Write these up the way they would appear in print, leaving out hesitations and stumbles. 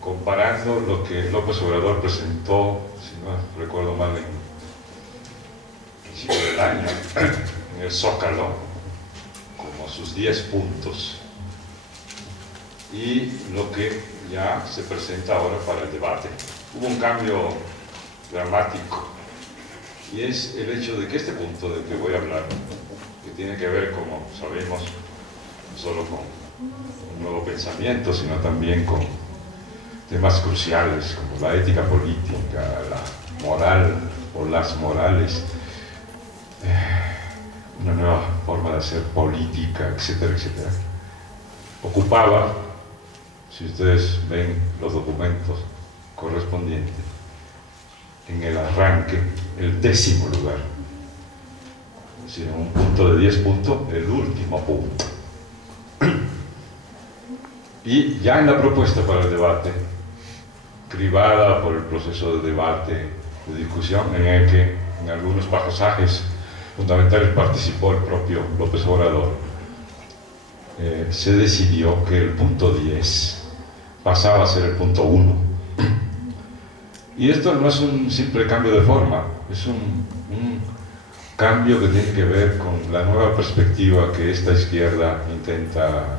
Comparando lo que López Obrador presentó, si no recuerdo mal, en principio del año, en el Zócalo, como sus 10 puntos, y lo que ya se presenta ahora para el debate. Hubo un cambio dramático, y es el hecho de que este punto del que voy a hablar, que tiene que ver, como sabemos, no solo con un nuevo pensamiento, sino también con temas cruciales como la ética política, la moral o las morales, una nueva forma de hacer política, etcétera, etcétera. Ocupaba, si ustedes ven los documentos correspondientes, en el arranque el 10º lugar. Es decir, en un punto de 10 puntos, el último punto. Y ya en la propuesta para el debate, cribada por el proceso de debate, de discusión, en el que en algunos pasajes fundamentales participó el propio López Obrador, se decidió que el punto 10 pasaba a ser el punto 1. Y esto no es un simple cambio de forma, es un cambio que tiene que ver con la nueva perspectiva que esta izquierda intenta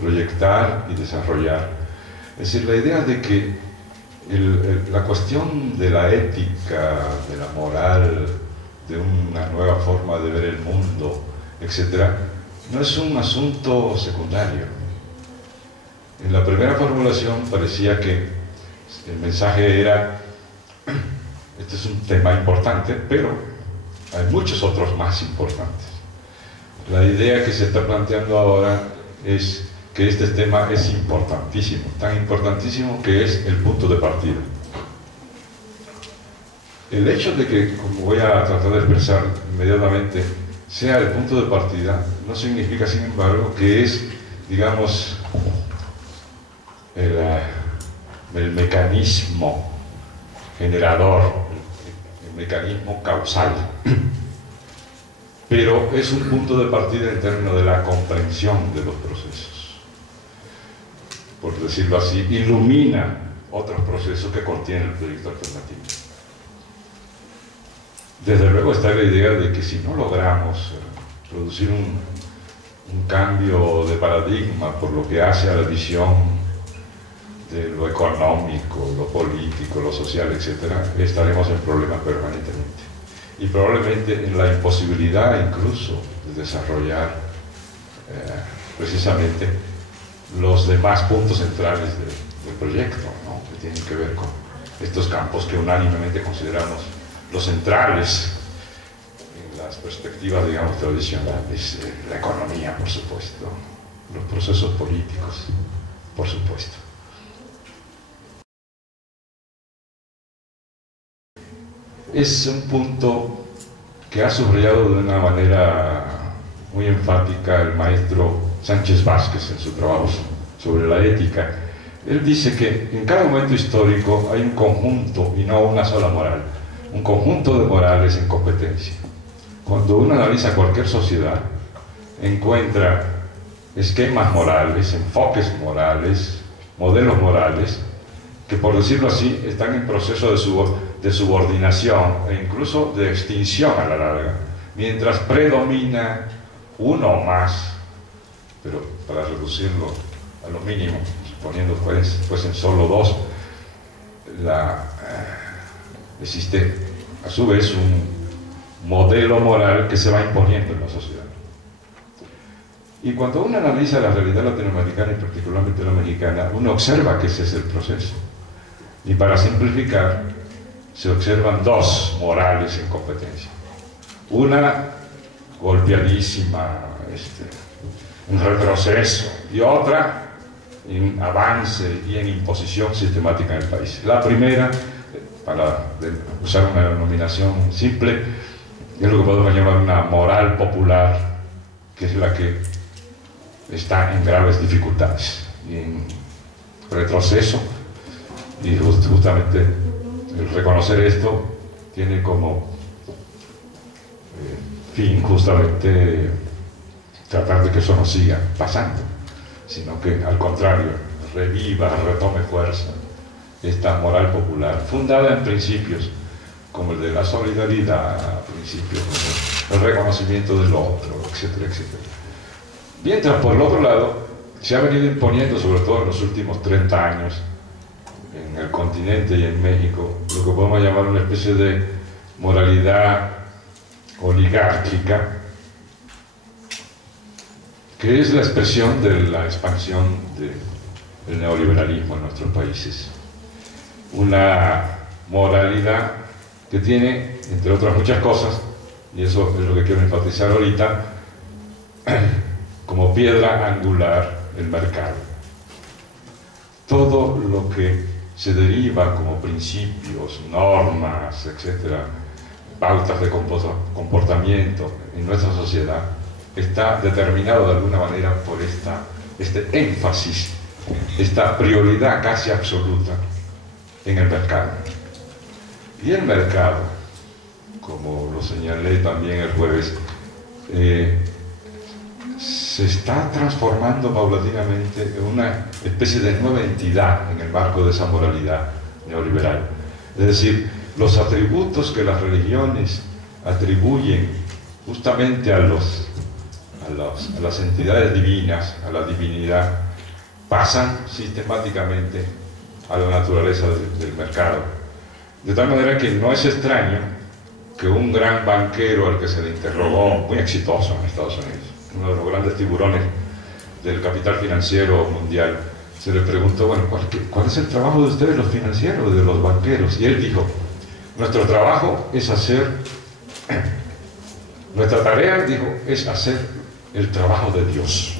proyectar y desarrollar. Es decir, la idea de que la cuestión de la ética, de la moral, de una nueva forma de ver el mundo, etc., no es un asunto secundario. En la primera formulación parecía que el mensaje era: este es un tema importante, pero hay muchos otros más importantes. La idea que se está planteando ahora es que este tema es importantísimo, tan importantísimo que es el punto de partida. El hecho de que, como voy a tratar de expresar inmediatamente, sea el punto de partida, no significa, sin embargo, que es, digamos, el mecanismo generador, el mecanismo causal. Pero es un punto de partida en términos de la comprensión de los procesos. Por decirlo así, ilumina otros procesos que contiene el proyecto alternativo. Desde luego está la idea de que si no logramos producir un cambio de paradigma por lo que hace a la visión de lo económico, lo político, lo social, etc., estaremos en problemas permanentemente. Y probablemente en la imposibilidad incluso de desarrollar precisamente los demás puntos centrales del proyecto, ¿no?, que tienen que ver con estos campos que unánimemente consideramos los centrales en las perspectivas, digamos, tradicionales. La economía, por supuesto, los procesos políticos, por supuesto. Es un punto que ha subrayado de una manera muy enfática el maestro Sánchez Vázquez en su trabajo sobre la ética. Él dice que en cada momento histórico hay un conjunto y no una sola moral, un conjunto de morales en competencia. Cuando uno analiza cualquier sociedad, encuentra esquemas morales, enfoques morales, modelos morales, que, por decirlo así, están en proceso de subordinación e incluso de extinción a la larga, mientras predomina uno o más, pero para reducirlo a lo mínimo, suponiendo fuesen solo dos, existe a su vez un modelo moral que se va imponiendo en la sociedad. Y cuando uno analiza la realidad latinoamericana y particularmente la mexicana, uno observa que ese es el proceso. Y para simplificar, se observan dos morales en competencia. Una golpeadísima, en retroceso, y otra en avance y en imposición sistemática en el país. La primera, para usar una denominación simple, es lo que podemos llamar una moral popular, que es la que está en graves dificultades y en retroceso, y justamente el reconocer esto tiene como fin justamente tratar de que eso no siga pasando, sino que al contrario reviva, retome fuerza esta moral popular fundada en principios como el de la solidaridad, principios como el reconocimiento del otro, etcétera, etcétera. Mientras, por el otro lado, se ha venido imponiendo, sobre todo en los últimos 30 años, en el continente y en México, lo que podemos llamar una especie de moralidad oligárquica, que es la expresión de la expansión del neoliberalismo en nuestros países. Una moralidad que tiene, entre otras muchas cosas, y eso es lo que quiero enfatizar ahorita, como piedra angular el mercado. Todo lo que se deriva como principios, normas, etcétera, pautas de comportamiento en nuestra sociedad, está determinado de alguna manera por este énfasis, esta prioridad casi absoluta en el mercado. Y el mercado, como lo señalé también el jueves, se está transformando paulatinamente en una especie de nueva entidad en el marco de esa moralidad neoliberal. Es decir, los atributos que las religiones atribuyen justamente a las entidades divinas, a la divinidad, pasan sistemáticamente a la naturaleza del mercado. De tal manera que no es extraño que un gran banquero al que se le interrogó, muy exitoso en Estados Unidos, uno de los grandes tiburones del capital financiero mundial, se le preguntó, bueno, ¿cuál es el trabajo de ustedes, los financieros, de los banqueros? Y él dijo, nuestro trabajo es nuestra tarea, dijo, es hacer el trabajo de Dios.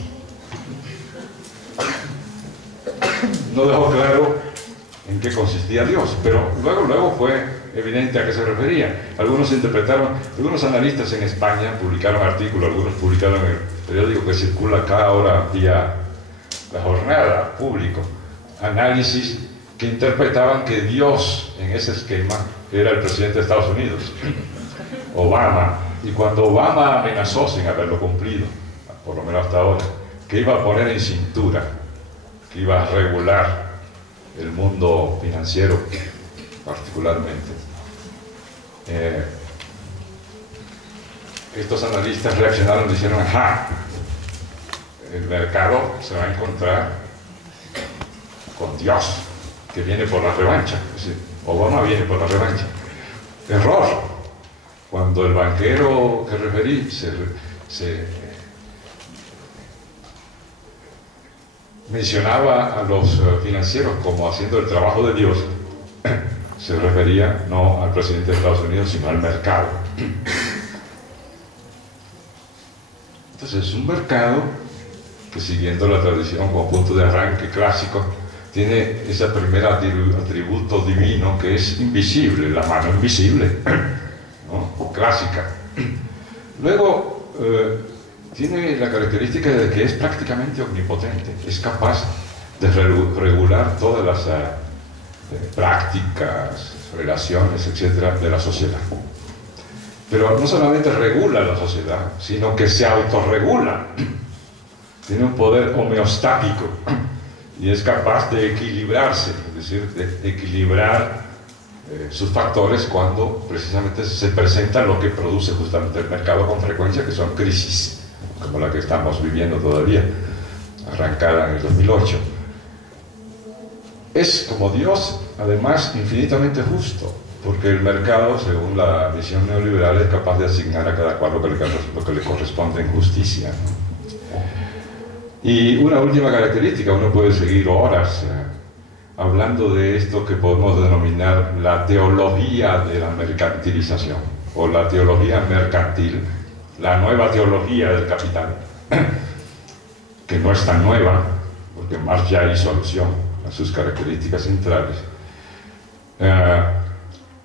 No dejó claro en qué consistía Dios, pero luego fue evidente a qué se refería. Algunos analistas en España publicaron artículos, algunos publicaron en el periódico que circula acá ahora vía La Jornada, público, análisis que interpretaban que Dios en ese esquema era el presidente de Estados Unidos, Obama, y cuando Obama amenazó sin haberlo cumplido, por lo menos hasta ahora, que iba a poner en cintura, que iba a regular el mundo financiero particularmente. Estos analistas reaccionaron y dijeron, ajá, el mercado se va a encontrar con Dios, que viene por la revancha. Es decir, Obama viene por la revancha. Error. Cuando el banquero que referí mencionaba a los financieros como haciendo el trabajo de Dios, se refería no al presidente de Estados Unidos, sino al mercado. Entonces es un mercado que, siguiendo la tradición como punto de arranque clásico, tiene ese primer atributo divino que es invisible, la mano invisible, ¿no? Clásica. Luego tiene la característica de que es prácticamente omnipotente, es capaz de regular todas las prácticas, relaciones, etcétera, de la sociedad. Pero no solamente regula la sociedad, sino que se autorregula. Tiene un poder homeostático y es capaz de equilibrarse, es decir, de equilibrar sus factores cuando precisamente se presenta lo que produce justamente el mercado con frecuencia, que son crisis, como la que estamos viviendo todavía, arrancada en el 2008. es como Dios, además, infinitamente justo, porque el mercado, según la visión neoliberal, es capaz de asignar a cada cual lo que le corresponde en justicia, ¿no? Y una última característica, uno puede seguir horas hablando de esto que podemos denominar la teología de la mercantilización, o la teología mercantil, la nueva teología del capital, que no es tan nueva, porque Marx ya hizo alusión a sus características centrales,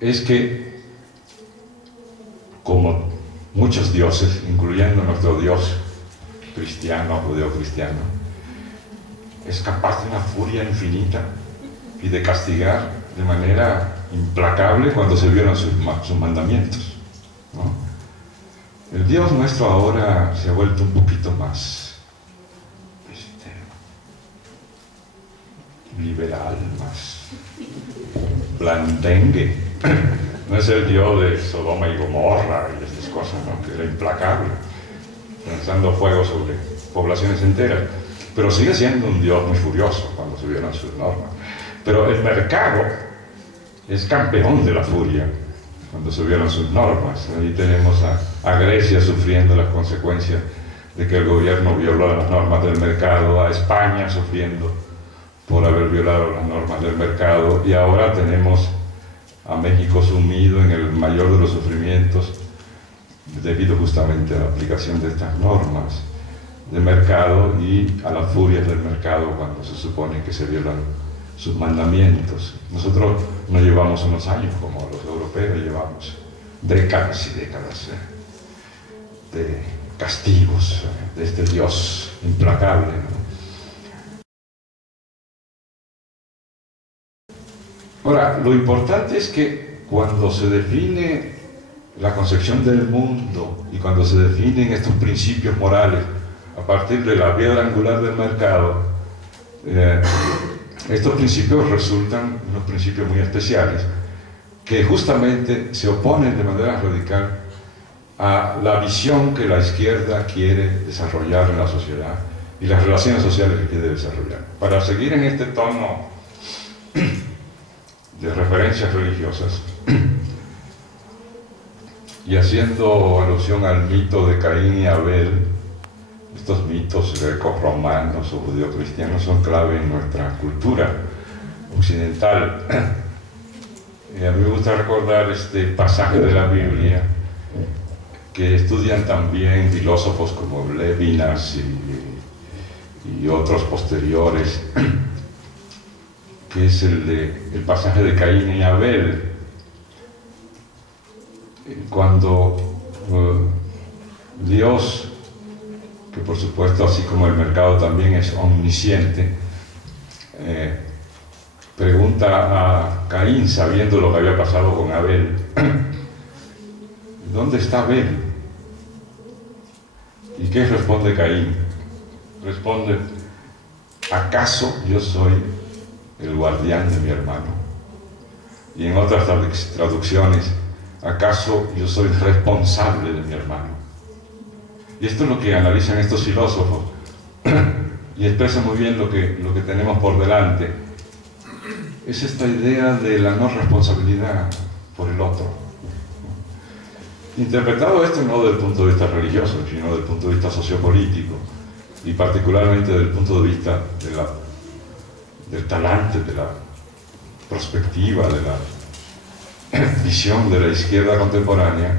es que, como muchos dioses, incluyendo nuestro Dios cristiano, judeocristiano, es capaz de una furia infinita y de castigar de manera implacable cuando se violan sus mandamientos, ¿no? El Dios nuestro ahora se ha vuelto un poquito más liberal, más blandengue. No es el Dios de Sodoma y Gomorra y estas cosas, ¿no? Que era implacable, lanzando fuego sobre poblaciones enteras, pero sigue siendo un Dios muy furioso cuando se violan sus normas. Pero el mercado es campeón de la furia cuando se violan sus normas. Ahí tenemos a Grecia sufriendo las consecuencias de que el gobierno violó las normas del mercado, a España sufriendo por haber violado las normas del mercado, y ahora tenemos a México sumido en el mayor de los sufrimientos debido justamente a la aplicación de estas normas de mercado y a las furias del mercado cuando se supone que se violan sus mandamientos. Nosotros no llevamos unos años como los europeos, llevamos décadas y décadas de castigos de este Dios implacable, ¿no? Ahora, lo importante es que cuando se define la concepción del mundo y cuando se definen estos principios morales a partir de la piedra angular del mercado, estos principios resultan unos principios muy especiales que justamente se oponen de manera radical a la visión que la izquierda quiere desarrollar en la sociedad y las relaciones sociales que quiere desarrollar. Para seguir en este tono de referencias religiosas y haciendo alusión al mito de Caín y Abel, estos mitos greco-romanos o judeocristianos son clave en nuestra cultura occidental. A mí me gusta recordar este pasaje de la Biblia que estudian también filósofos como Levinas y otros posteriores, que es el pasaje de Caín y Abel, cuando Dios, que por supuesto así como el mercado también es omnisciente, pregunta a Caín, sabiendo lo que había pasado con Abel, ¿dónde está Abel? ¿Y qué responde Caín? Responde, ¿acaso yo soy el guardián de mi hermano? Y en otras traducciones, ¿acaso yo soy responsable de mi hermano? Y esto es lo que analizan estos filósofos y expresa muy bien lo que tenemos por delante. Es esta idea de la no responsabilidad por el otro. Interpretado esto no desde el punto de vista religioso, sino desde el punto de vista sociopolítico y particularmente desde el punto de vista del talante, de la perspectiva, de la visión de la izquierda contemporánea,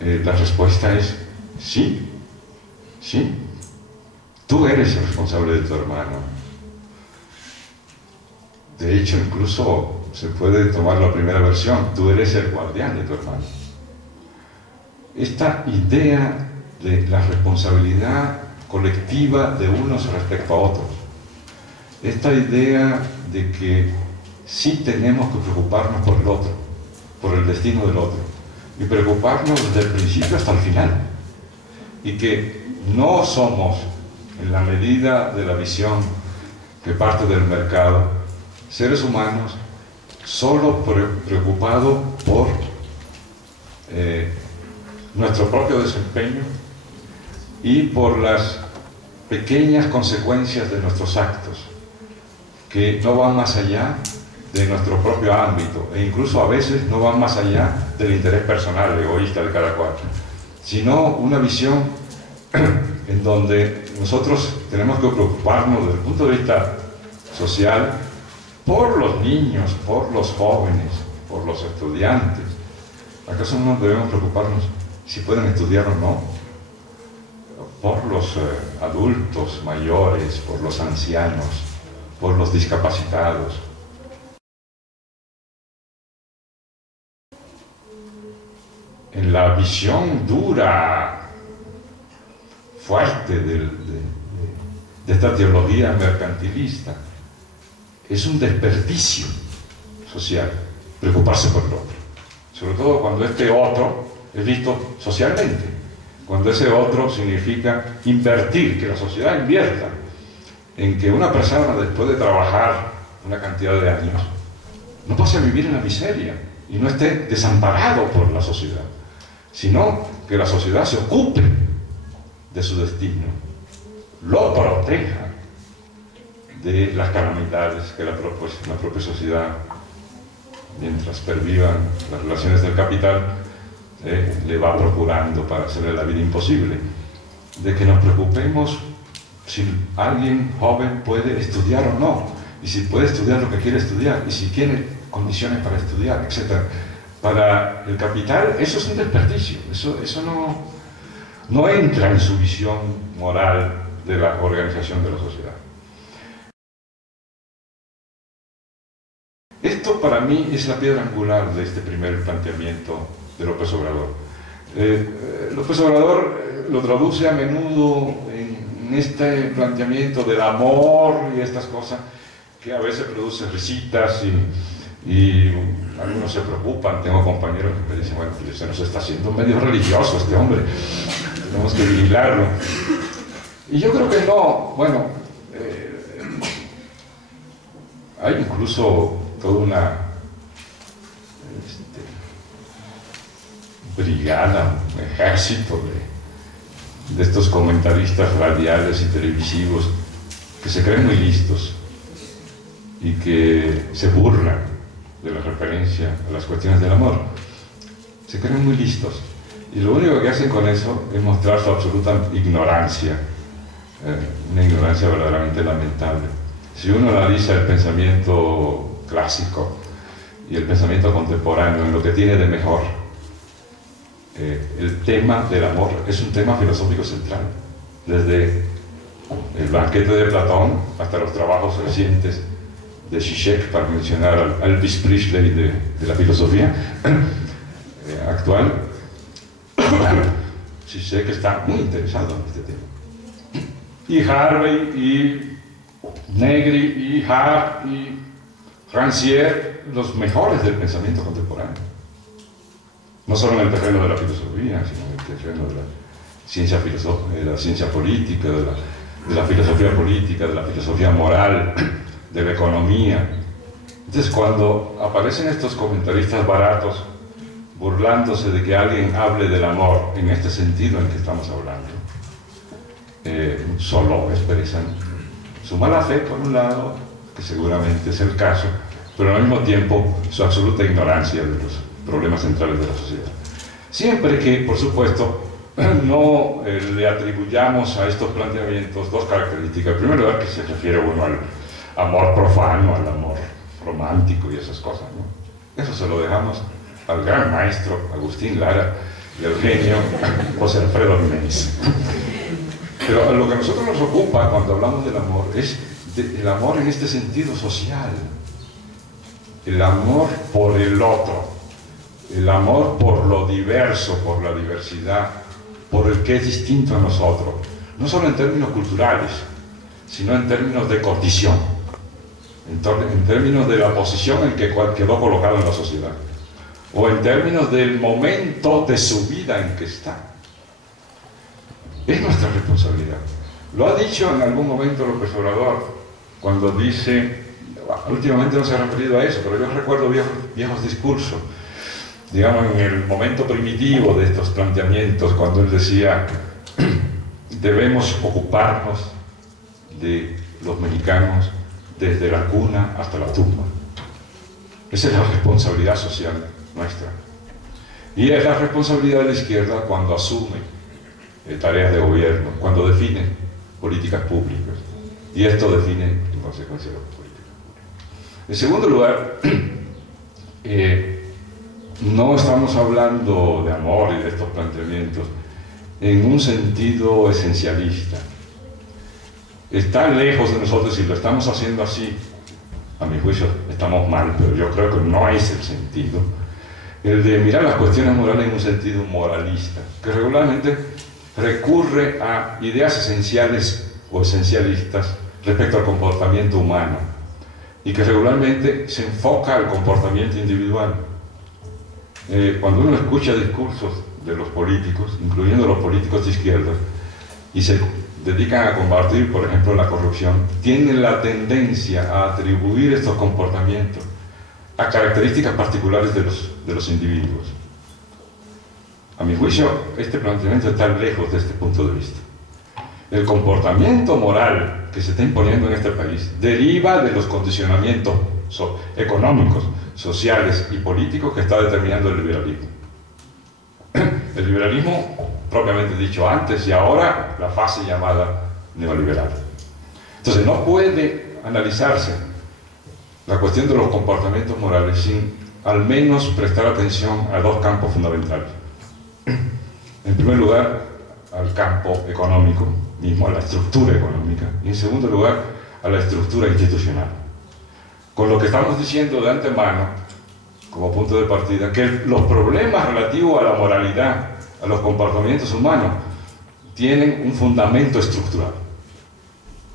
la respuesta es sí, sí, tú eres el responsable de tu hermano. De hecho, incluso se puede tomar la primera versión, tú eres el guardián de tu hermano. Esta idea de la responsabilidad colectiva de unos respecto a otros, esta idea de que sí tenemos que preocuparnos por el otro, por el destino del otro, y preocuparnos desde el principio hasta el final, y que no somos, en la medida de la visión que parte del mercado, seres humanos solo preocupados por nuestro propio desempeño y por las pequeñas consecuencias de nuestros actos, que no van más allá de nuestro propio ámbito, e incluso a veces no van más allá del interés personal, egoísta de cada cual, sino una visión en donde nosotros tenemos que preocuparnos desde el punto de vista social por los niños, por los jóvenes, por los estudiantes. ¿Acaso no debemos preocuparnos si pueden estudiar o no? Por los adultos mayores, por los ancianos, por los discapacitados. En la visión dura, fuerte de esta teología mercantilista, es un desperdicio social preocuparse por el otro, sobre todo cuando este otro es visto socialmente, cuando ese otro significa invertir, que la sociedad invierta en que una persona, después de trabajar una cantidad de años, no pase a vivir en la miseria y no esté desamparado por la sociedad, sino que la sociedad se ocupe de su destino, lo proteja de las calamidades que la propia sociedad, mientras pervivan las relaciones del capital, le va procurando para hacerle la vida imposible. De que nos preocupemos si alguien joven puede estudiar o no, y si puede estudiar lo que quiere estudiar, y si tiene condiciones para estudiar, etc. Para el capital eso es un desperdicio, eso no entra en su visión moral de la organización de la sociedad. Esto para mí es la piedra angular de este primer planteamiento de López Obrador. López Obrador lo traduce a menudo en este planteamiento del amor y estas cosas que a veces producen risitas y algunos se preocupan. Tengo compañeros que me dicen, bueno, se nos está haciendo medio religioso este hombre, tenemos que vigilarlo. Y yo creo que no. Bueno, hay incluso toda una brigada, un ejército de estos comentaristas radiales y televisivos que se creen muy listos y que se burlan de la referencia a las cuestiones del amor. Se creen muy listos y lo único que hacen con eso es mostrar su absoluta ignorancia, una ignorancia verdaderamente lamentable. Si uno analiza el pensamiento clásico y el pensamiento contemporáneo en lo que tiene de mejor, el tema del amor es un tema filosófico central, desde el banquete de Platón hasta los trabajos recientes de Zizek, para mencionar al Elvis Presley de la filosofía actual. Zizek está muy interesado en este tema. Y Harvey, y Negri, y Hart, y Rancière, los mejores del pensamiento contemporáneo. No solo en el terreno de la filosofía, sino en el terreno de la ciencia política, de la filosofía política, de la filosofía moral, de la economía. Entonces, cuando aparecen estos comentaristas baratos burlándose de que alguien hable del amor en este sentido en que estamos hablando, solo expresan su mala fe, por un lado, que seguramente es el caso, pero al mismo tiempo su absoluta ignorancia de los problemas centrales de la sociedad. Siempre que, por supuesto, no le atribuyamos a estos planteamientos dos características. En primer lugar, que se refiere, bueno, al amor profano, al amor romántico y esas cosas, ¿no? Eso se lo dejamos al gran maestro Agustín Lara y al genio José Alfredo Jiménez. Pero lo que a nosotros nos ocupa cuando hablamos del amor es el amor en este sentido social, el amor por el otro, el amor por lo diverso, por la diversidad, por el que es distinto a nosotros, no solo en términos culturales, sino en términos de condición, en términos de la posición en que quedó colocado en la sociedad, o en términos del momento de su vida en que está. Es nuestra responsabilidad. Lo ha dicho en algún momento López Obrador, cuando dice, últimamente no se ha referido a eso, pero yo recuerdo viejos discursos, digamos en el momento primitivo de estos planteamientos, cuando él decía, debemos ocuparnos de los mexicanos desde la cuna hasta la tumba. Esa es la responsabilidad social nuestra. Y es la responsabilidad de la izquierda cuando asume tareas de gobierno, cuando define políticas públicas. Y esto define, en consecuencia, las políticas públicas. En segundo lugar, no estamos hablando de amor y de estos planteamientos en un sentido esencialista. Está lejos de nosotros, y lo estamos haciendo así, a mi juicio estamos mal, pero yo creo que no es el sentido, el de mirar las cuestiones morales en un sentido moralista, que regularmente recurre a ideas esenciales o esencialistas respecto al comportamiento humano, y que regularmente se enfoca al comportamiento individual. Cuando uno escucha discursos de los políticos, incluyendo los políticos de izquierda, y se dedican a combatir, por ejemplo, la corrupción, tienen la tendencia a atribuir estos comportamientos a características particulares de los individuos. A mi juicio, este planteamiento está lejos de este punto de vista. El comportamiento moral que se está imponiendo en este país deriva de los condicionamientos económicos, sociales y políticos que está determinando el liberalismo. El liberalismo, propiamente dicho antes, y ahora la fase llamada neoliberal. Entonces no puede analizarse la cuestión de los comportamientos morales sin al menos prestar atención a dos campos fundamentales. En primer lugar, al campo económico mismo, a la estructura económica, y en segundo lugar, a la estructura institucional. Con lo que estamos diciendo de antemano, como punto de partida, que los problemas relativos a la moralidad, a los comportamientos humanos, tienen un fundamento estructural.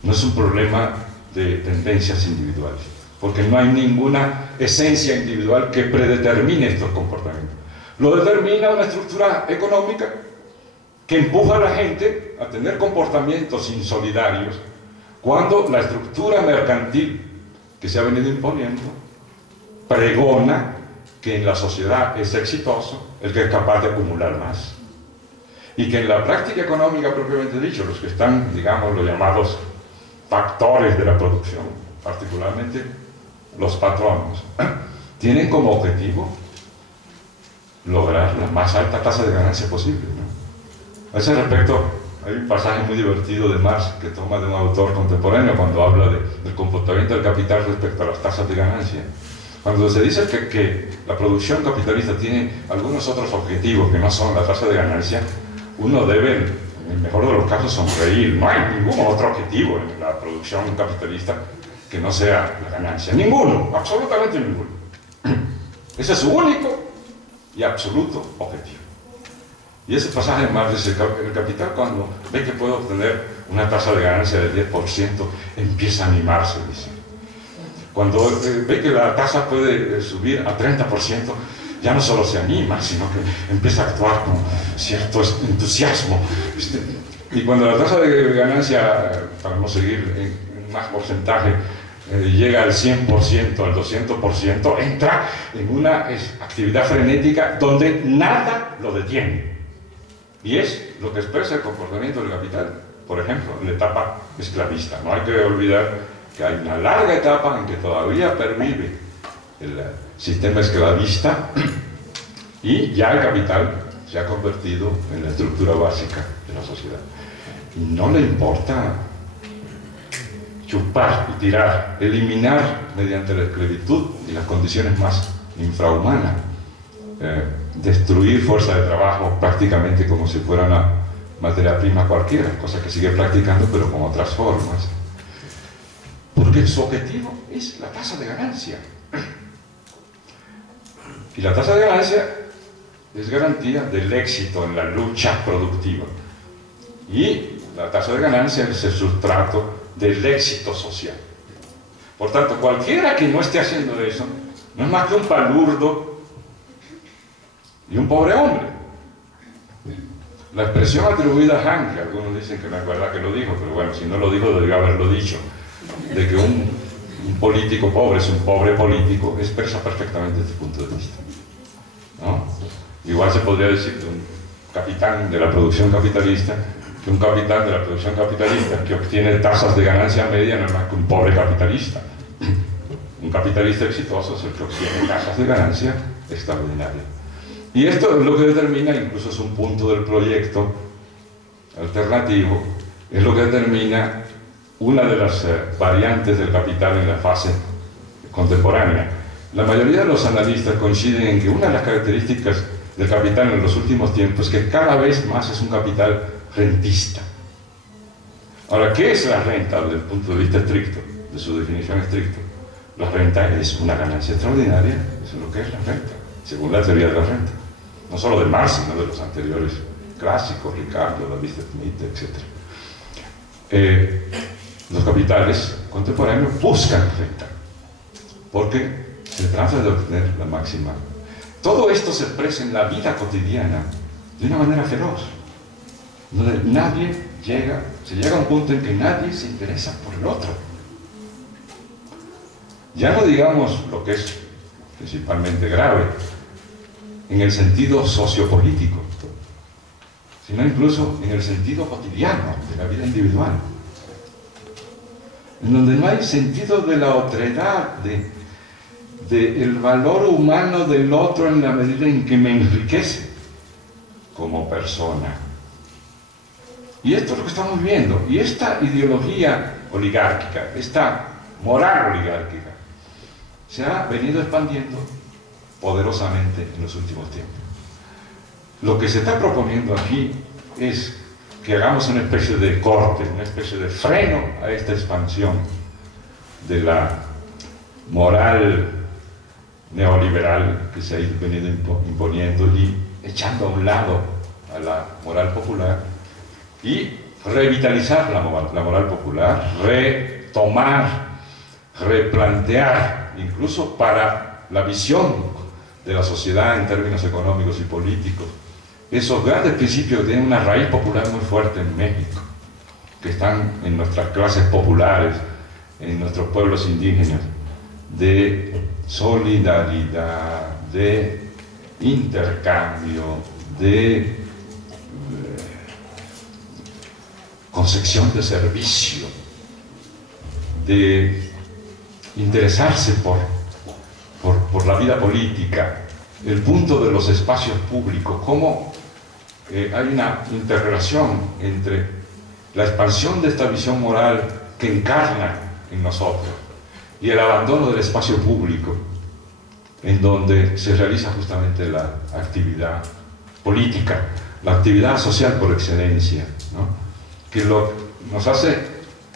No es un problema de tendencias individuales, porque no hay ninguna esencia individual que predetermine estos comportamientos. Lo determina una estructura económica que empuja a la gente a tener comportamientos insolidarios, cuando la estructura mercantil que se ha venido imponiendo pregona que en la sociedad es exitoso el que es capaz de acumular más. Y que en la práctica económica propiamente dicho, los que están, digamos, los llamados factores de la producción, particularmente los patronos, tienen como objetivo lograr la más alta tasa de ganancia posible, ¿no? A ese respecto, hay un pasaje muy divertido de Marx que toma de un autor contemporáneo cuando habla del comportamiento del capital respecto a las tasas de ganancia. Cuando se dice que la producción capitalista tiene algunos otros objetivos que no son la tasa de ganancia, uno debe, en el mejor de los casos, sonreír. No hay ningún otro objetivo en la producción capitalista que no sea la ganancia. Ninguno, absolutamente ninguno. Ese es su único y absoluto objetivo. Y ese pasaje de Marx dice: el capital, cuando ve que puede obtener una tasa de ganancia del 10%, empieza a animarse, dice. Cuando ve que la tasa puede subir a 30%, ya no solo se anima, sino que empieza a actuar con cierto entusiasmo. Y cuando la tasa de ganancia, para no seguir en más porcentaje, llega al 100%, al 200%, entra en una actividad frenética donde nada lo detiene. Y es lo que expresa el comportamiento del capital, por ejemplo, en la etapa esclavista. No hay que olvidar que hay una larga etapa en que todavía pervive el sistema esclavista y ya el capital se ha convertido en la estructura básica de la sociedad. Y no le importa chupar y tirar, eliminar mediante la esclavitud y las condiciones más infrahumanas, destruir fuerza de trabajo prácticamente como si fuera una materia prima cualquiera, cosa que sigue practicando pero con otras formas, porque su objetivo es la tasa de ganancia. Y la tasa de ganancia es garantía del éxito en la lucha productiva, y la tasa de ganancia es el sustrato del éxito social. Por tanto, cualquiera que no esté haciendo eso no es más que un palurdo y un pobre hombre. La expresión atribuida a Han, que algunos dicen que no es verdad que lo dijo, pero bueno, si no lo dijo, debería haberlo dicho, de que un político pobre es un pobre político, expresa perfectamente este punto de vista, ¿no? Igual se podría decir de un capitán de la producción capitalista, que un capitán de la producción capitalista que obtiene tasas de ganancia media no es más que un pobre capitalista. capitalista exitoso es el que obtiene tasas de ganancia extraordinarias. Y esto es lo que determina, incluso es un punto del proyecto alternativo, es lo que determina una de las variantes del capital en la fase contemporánea. La mayoría de los analistas coinciden en que una de las características del capital en los últimos tiempos es que cada vez más es un capital rentista. Ahora, ¿qué es la renta desde el punto de vista estricto, de su definición estricta? La renta es una ganancia extraordinaria, eso es lo que es la renta, según la teoría de la renta. No solo de Marx, sino de los anteriores clásicos, Ricardo, David Smith, etc. Los capitales contemporáneos buscan renta, porque se trata de obtener la máxima. Todo esto se expresa en la vida cotidiana de una manera feroz, donde se llega a un punto en que nadie se interesa por el otro. Ya no digamos lo que es principalmente grave, en el sentido sociopolítico, sino incluso en el sentido cotidiano de la vida individual, en donde no hay sentido de la otredad, del valor humano del otro en la medida en que me enriquece como persona. Y esto es lo que estamos viendo. Y esta ideología oligárquica, esta moral oligárquica, se ha venido expandiendo poderosamente en los últimos tiempos. Lo que se está proponiendo aquí es que hagamos una especie de corte, una especie de freno a esta expansión de la moral neoliberal que se ha venido imponiendo y echando a un lado a la moral popular y revitalizar la moral popular, retomar, replantear, incluso para la visión de la sociedad en términos económicos y políticos, esos grandes principios que tienen una raíz popular muy fuerte en México, que están en nuestras clases populares, en nuestros pueblos indígenas, de solidaridad, de intercambio, de concepción de servicio, de interesarse por la vida política, el punto de los espacios públicos, cómo hay una interrelación entre la expansión de esta visión moral que encarna en nosotros y el abandono del espacio público, en donde se realiza justamente la actividad política, la actividad social por excelencia, ¿no? Que nos hace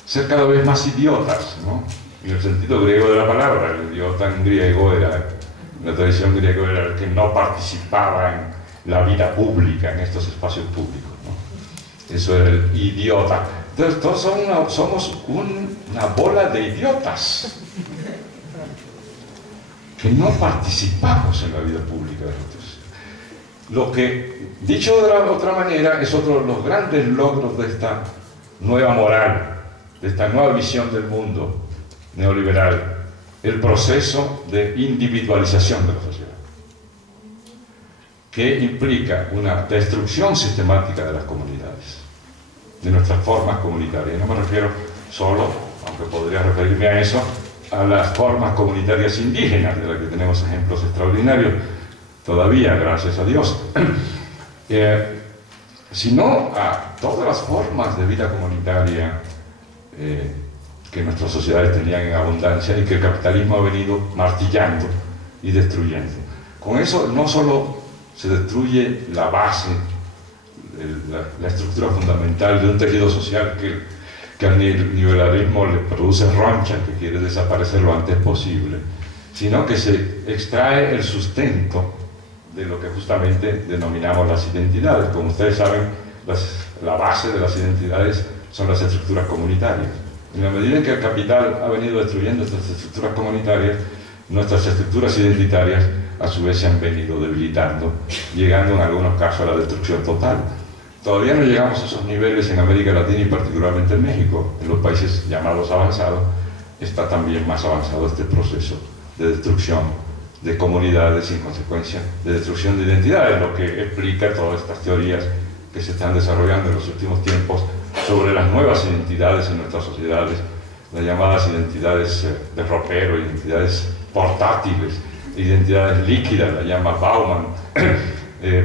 ser cada vez más idiotas, ¿no? En el sentido griego de la palabra. El idiota en griego era, en la tradición griega, era el que no participaba en la vida pública, en estos espacios públicos, ¿no? Eso era el idiota. Entonces todos somos una bola de idiotas que no participamos en la vida pública de nosotros. Lo que, dicho de la otra manera, es otro de los grandes logros de esta nueva moral, de esta nueva visión del mundo neoliberal, el proceso de individualización de la sociedad, que implica una destrucción sistemática de las comunidades, de nuestras formas comunitarias. No me refiero solo, aunque podría referirme a eso, a las formas comunitarias indígenas, de las que tenemos ejemplos extraordinarios todavía, gracias a Dios, sino a todas las formas de vida comunitaria que nuestras sociedades tenían en abundancia y que el capitalismo ha venido martillando y destruyendo. Con eso no solo se destruye la base, la estructura fundamental de un tejido social que al neoliberalismo le produce roncha, que quiere desaparecer lo antes posible, sino que se extrae el sustento de lo que justamente denominamos las identidades. Como ustedes saben, la base de las identidades son las estructuras comunitarias. En la medida en que el capital ha venido destruyendo estas estructuras comunitarias, nuestras estructuras identitarias a su vez se han venido debilitando, llegando en algunos casos a la destrucción total. Todavía no llegamos a esos niveles en América Latina y particularmente en México. En los países llamados avanzados está también más avanzado este proceso de destrucción de comunidades y en consecuencia de destrucción de identidades, lo que explica todas estas teorías que se están desarrollando en los últimos tiempos sobre las nuevas identidades en nuestras sociedades, las llamadas identidades de ropero, identidades portátiles, identidades líquidas, la llama Bauman,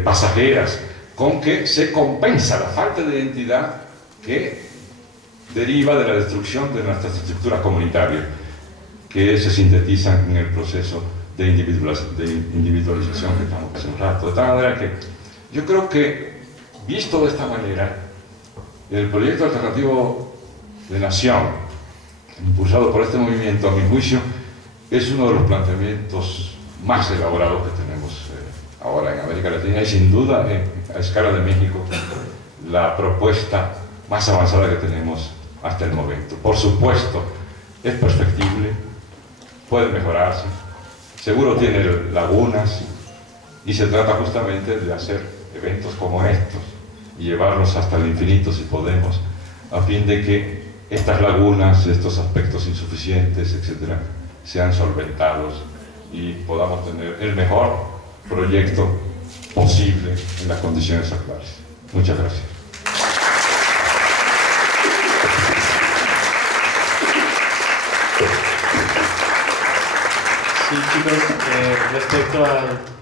pasajeras, con que se compensa la falta de identidad que deriva de la destrucción de nuestras estructuras comunitarias, que se sintetizan en el proceso de individualización que estamos hace un rato. De tal manera que yo creo que, visto de esta manera, el proyecto alternativo de nación, impulsado por este movimiento, a mi juicio, es uno de los planteamientos más elaborados que tenemos ahora en América Latina y sin duda a escala de México la propuesta más avanzada que tenemos hasta el momento. Por supuesto, es perfectible, puede mejorarse, seguro tiene lagunas y se trata justamente de hacer eventos como estos y llevarlos hasta el infinito si podemos, a fin de que estas lagunas, estos aspectos insuficientes, etcétera, sean solventados y podamos tener el mejor proyecto posible en las condiciones actuales. Muchas gracias. Sí, chicos, respecto al